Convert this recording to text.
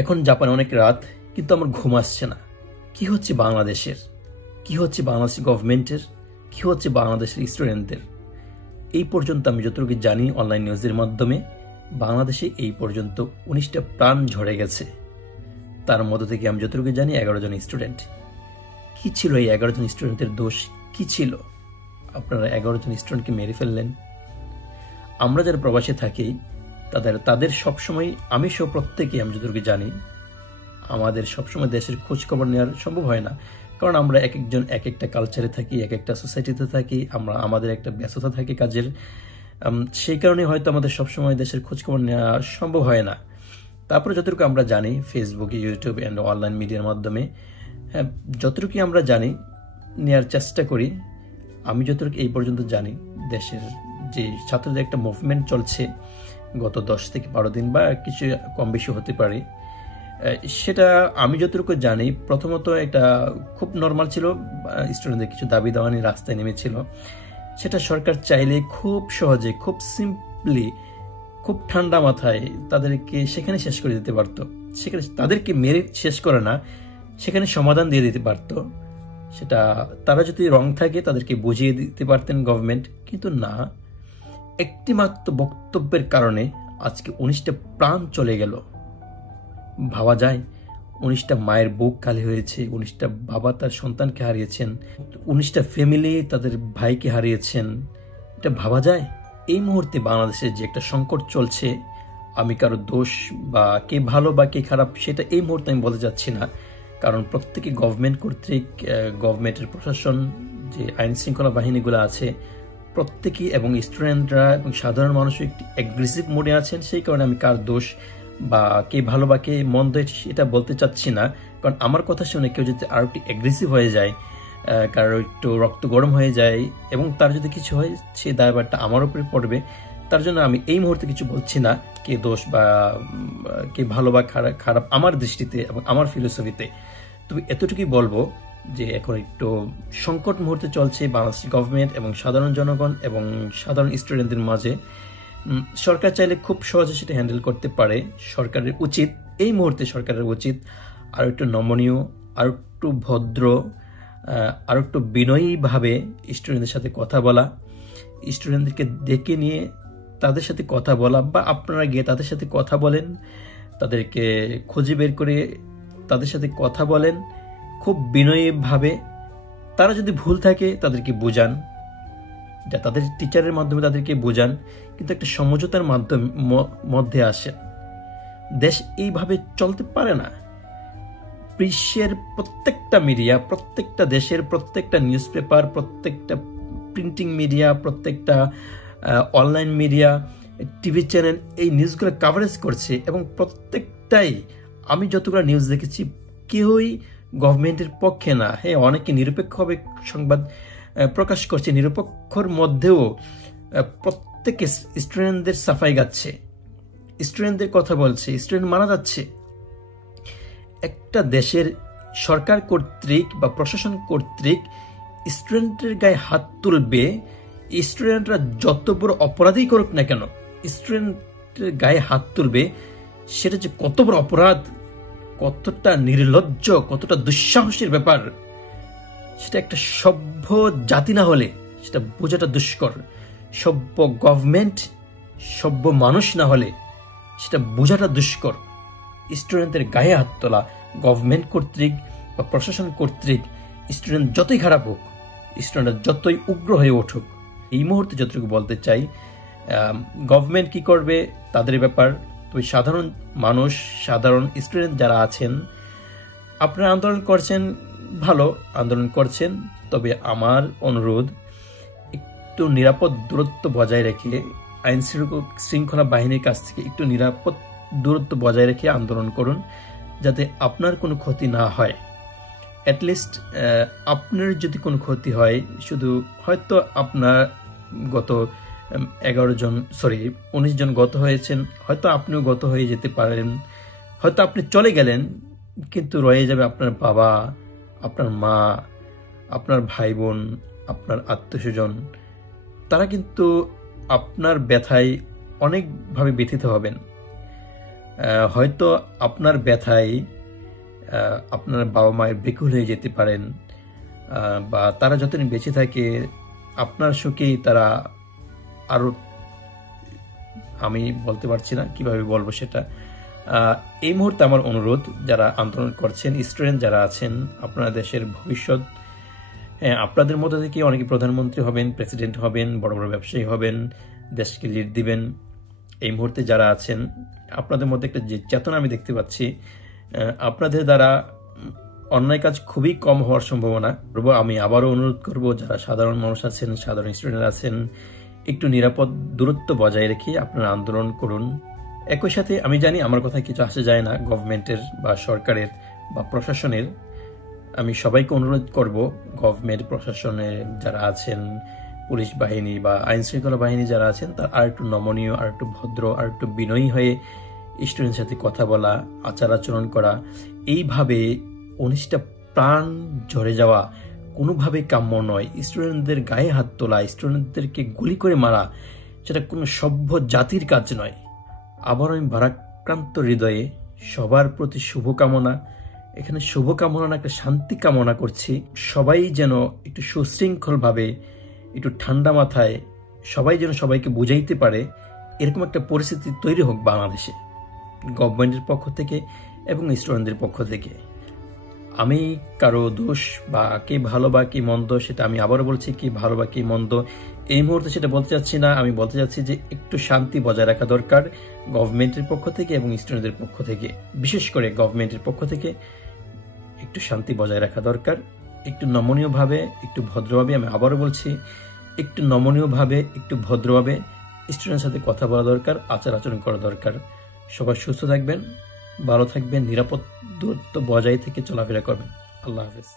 এখন জাপানে অনেক রাত, কিন্তু আমার ঘুম আসছে না। কি হচ্ছে বাংলাদেশের, কি হচ্ছে বাংলাদেশের গভর্নমেন্টের, কি হচ্ছে বাংলাদেশের স্টুডেন্টদের? এই পর্যন্ত আমি যতটুকু জানি অনলাইন নিউজের মাধ্যমে, বাংলাদেশে এই পর্যন্ত 19টা প্রাণ ঝরে গেছে। তার মধ্য থেকে আমি যতটুকু জানি 11 জন স্টুডেন্ট। কি ছিল এই 11 জন স্টুডেন্টের দোষ? কি ছিল? আপনারা 11 জন স্টুডেন্টকে মেরে ফেললেন। আমরা যারা প্রবাসে থাকি তাদের সবসময়, আমি সহ প্রত্যেকে আমি যতটুকু জানি, আমাদের সবসময় দেশের খোঁজ খবর নেওয়ার সম্ভব হয় না। কারণ আমরা এক একজন এক একটা কালচারে থাকি, এক একটা সোসাইটিতে থাকি, আমাদের একটা ব্যস্ততা থাকে কাজের। সেই কারণে হয়তো আমাদের সবসময় দেশের খোঁজ খবর নেওয়া সম্ভব হয় না। তারপরে যতটুকু আমরা জানি ফেসবুকে, ইউটিউব অ্যান্ড অনলাইন মিডিয়ার মাধ্যমে, হ্যাঁ, যতটুকু আমরা জানি নেওয়ার চেষ্টা করি। আমি যতটুকু এই পর্যন্ত জানি, দেশের যে ছাত্রদের একটা মুভমেন্ট চলছে গত 10 থেকে 12 দিন বা কিছু কম বেশি হতে পারে, সেটা আমি যতটুকু জানি প্রথমত এটা খুব নর্মাল ছিল। স্টুডেন্টদের কিছু দাবি দাওয়া নিয়ে রাস্তায় নেমেছিল। সেটা সরকার চাইলে খুব সহজে, খুব সিম্পলি, খুব ঠান্ডা মাথায় তাদেরকে সেখানে শেষ করে দিতে পারত। সেখানে তাদেরকে মেরে শেষ করে না, সেখানে সমাধান দিয়ে দিতে পারত। সেটা তারা যদি রং থাকে তাদেরকে বুঝিয়ে দিতে পারতেন গভর্নমেন্ট, কিন্তু না, একটি মাত্র বক্তব্যের কারণে আজকে 19টা প্রাণ চলে গেল। ভাবা যায়? 19টা মায়ের বুক খালি হয়েছে, 19টা বাবা তার সন্তানকে হারিয়েছেন, 19টা ফ্যামিলি তাদের ভাইকে হারিয়েছেন। এটা ভাবা যায়? এই মুহূর্তে বাংলাদেশে যে একটা সংকট চলছে, আমি কারো দোষ বা কে ভালো বা কে খারাপ সেটা এই মুহূর্তে আমি বলতে যাচ্ছি না। কারণ প্রত্যেকে গভর্নমেন্ট কর্তৃক, গভর্নমেন্টের প্রশাসন, যে আইন শৃঙ্খলা বাহিনীগুলো আছে, প্রত্যেকেই এবং স্টুডেন্টরা এবং সাধারণ মানুষ একটি অ্যাগ্রেসিভ মোডে আছেন। সেই কারণে আমি কার দোষ বা কে ভালো বা কে মন্দ এটা বলতে চাচ্ছি না। কারণ আমার কথা শুনে কেউ যদি আরো একটু অ্যাগ্রেসিভ হয়ে যায়, কারো একটু রক্ত গরম হয়ে যায় এবং তার যদি কিছু হয়, সে দায়ভারটা আমার উপরে পড়বে। তার জন্য আমি এই মুহূর্তে কিছু বলছি না কে দোষ বা কে ভালো বা খারাপ আমার দৃষ্টিতে এবং আমার ফিলোসফিতে। তবে এতটুকুই বলবো যে এখন একটু সংকট মুহূর্তে চলছে বাংলাদেশ গভর্নমেন্ট এবং সাধারণ জনগণ এবং সাধারণ স্টুডেন্টদের মাঝে। সরকার চাইলে খুব সহজে সেটা হ্যান্ডেল করতে পারে। সরকারের উচিত, এই মুহূর্তে সরকারের উচিত আরো একটু নমনীয়, আরো একটু ভদ্র, আরো একটু বিনয়ীভাবে স্টুডেন্টদের সাথে কথা বলা, স্টুডেন্টদেরকে ডেকে নিয়ে তাদের সাথে কথা বলা, বা আপনারা গিয়ে তাদের সাথে কথা বলেন, তাদেরকে খুঁজে বের করে তাদের সাথে কথা বলেন খুব বিনয়ীভাবে। তারা যদি ভুল থাকে তাদেরকে বোঝান, যা তাদের টিচারের মাধ্যমে তাদেরকে বোঝান, কিন্তু একটা সমঝোতার মধ্যে আসেন। দেশ এইভাবে চলতে পারে না। বিশ্বের প্রত্যেকটা মিডিয়া, প্রত্যেকটা দেশের প্রত্যেকটা নিউজ পেপার, প্রত্যেকটা প্রিন্টিং মিডিয়া, প্রত্যেকটা অনলাইন মিডিয়া, টিভি চ্যানেল এই নিউজগুলো কাভারেজ করছে এবং প্রত্যেকটাই আমি যতগুলো নিউজ দেখেছি কেউই গভর্নমেন্টের পক্ষে না। হ্যাঁ, অনেকে নিরপেক্ষভাবে সংবাদ প্রকাশ করছে, নিরপেক্ষর মধ্যেও প্রত্যেকে স্টুডেন্টদের সাফাই গাচ্ছে, স্টুডেন্টদের কথা বলছে, স্টুডেন্ট মারা যাচ্ছে। একটা দেশের সরকার কর্তৃক বা প্রশাসন কর্তৃক স্টুডেন্টের গায়ে হাত তুলবে, স্টুডেন্টরা যত বড় অপরাধই করুক না কেন, স্টুডেন্টের গায়ে হাত তুলবে, সেটা যে কত বড় অপরাধ, কতটা নির্লজ্জ, কতটা দুঃসাহসের ব্যাপার, সেটা একটা সভ্য জাতি না হলে সেটা বোঝাটা দুষ্কর। সভ্য গভর্নমেন্ট, সভ্য মানুষ না হলে সেটা বোঝাটা দুষ্কর। স্টুডেন্টদের গায়ে হাত তোলা গভর্নমেন্ট কর্তৃক বা প্রশাসন কর্তৃক, স্টুডেন্ট যতই খারাপ হোক, স্টুডেন্ট যতই উগ্র হয়ে উঠুক, এই মুহূর্তে যতটুকু বলতে চাই, গভর্নমেন্ট কি করবে তাদের ব্যাপার। তবে সাধারণ মানুষ, সাধারণ স্টুডেন্ট যারা আছেন, আপনারা আন্দোলন করছেন, ভালো আন্দোলন করছেন, তবে আমার অনুরোধ একটু নিরাপদ দূরত্ব বজায় রেখে, আইন শৃঙ্খলা বাহিনীর কাছ থেকে একটু নিরাপদ দূরত্ব বজায় রেখে আন্দোলন করুন, যাতে আপনার কোনো ক্ষতি না হয়। অ্যাটলিস্ট আপনার যদি কোনো ক্ষতি হয়, শুধু হয়তো আপনার গত 19 জন গত হয়েছেন, হয়তো আপনিও গত হয়ে যেতে পারেন, হয়তো আপনি চলে গেলেন, কিন্তু রয়ে যাবে আপনার বাবা, আপনার মা, আপনার ভাই বোন, আপনার আত্মীয়স্বজন। তারা কিন্তু আপনার ব্যথায় অনেকভাবে ব্যথিত হবেন। হয়তো আপনার ব্যথায় আপনার বাবা মায়ের বেকুল হয়ে যেতে পারেন, বা তারা যতদিন বেঁচে থাকে আপনার সুখেই তারা আরো, আমি বলতে পারছি না কিভাবে বলবো সেটা। এই মুহূর্তে আমার অনুরোধ, যারা আন্দোলন করছেন, স্টুডেন্ট যারা আছেন, আপনারা দেশের ভবিষ্যৎ, আপনাদের মধ্যে থেকে অনেকে প্রধানমন্ত্রী হবেন, প্রেসিডেন্ট হবেন, বড় বড় ব্যবসায়ী হবেন, দেশকে লিড দিবেন। এই মুহূর্তে যারা আছেন, আপনাদের মধ্যে একটা যে চেতনা আমি দেখতে পাচ্ছি, আপনাদের দ্বারা অন্যায় কাজ খুবই কম হওয়ার সম্ভাবনা। আমি আবারও অনুরোধ করব, যারা সাধারণ মানুষ আছেন, সাধারণ স্টুডেন্ট আছেন, একটু নিরাপদ দূরত্ব বজায় রেখে আপনারা আন্দোলন করুন। একই সাথে আমি জানি আমার কথা কিছু আসে যায় না গভর্নমেন্টের বা সরকারের বা প্রশাসনের। আমি সবাইকে অনুরোধ করব, গভর্নমেন্ট, প্রশাসনে যারা আছেন, পুলিশ বাহিনী বা আইন শৃঙ্খলা বাহিনী যারা আছেন, তার আর একটু নমনীয়, আর একটু ভদ্র, আর একটু বিনয়ী হয়ে স্টুডেন্টের সাথে কথা বলা, আচার আচরণ করা। এইভাবে 19টা প্রাণ ঝরে যাওয়া কোনোভাবে কাম্য নয়। স্টুডেন্টদের গায়ে হাত তোলা, স্টুডেন্টদেরকে গুলি করে মারা, সেটা কোনো সভ্য জাতির কাজ নয়। আবার আমি ভারাক্রান্ত হৃদয়ে সবার প্রতি শুভকামনা, এখানে শুভকামনা না, একটা শান্তি কামনা করছি। সবাই যেন একটু সুশৃঙ্খলভাবে, একটু ঠান্ডা মাথায়, সবাই যেন সবাইকে বুঝাইতে পারে, এরকম একটা পরিস্থিতি তৈরি হোক বাংলাদেশে, গভর্নমেন্টের পক্ষ থেকে এবং স্টুডেন্টদের পক্ষ থেকে। আমি কারো দোষ বা কে ভালো বা কি মন্দ, সেটা আমি আবারও বলছি, কি ভালো বা কি মন্দ এই মুহূর্তে সেটা বলতে চাচ্ছি না। আমি বলতে চাচ্ছি যে একটু শান্তি বজায় রাখা দরকার গভর্নমেন্টের পক্ষ থেকে এবং স্টুডেন্টদের পক্ষ থেকে। বিশেষ করে গভর্নমেন্টের পক্ষ থেকে একটু শান্তি বজায় রাখা দরকার, একটু নমনীয়ভাবে, একটু ভদ্রভাবে, আমি আবারও বলছি, একটু নমনীয়ভাবে, একটু ভদ্রভাবে স্টুডেন্টের সাথে কথা বলা দরকার, আচার আচরণ করা দরকার। সবাই সুস্থ থাকবেন, ভালো থাকবেন, নিরাপদ দূরত্ব বজায় থেকে চলাফেরা করবেন। আল্লাহ হাফেজ।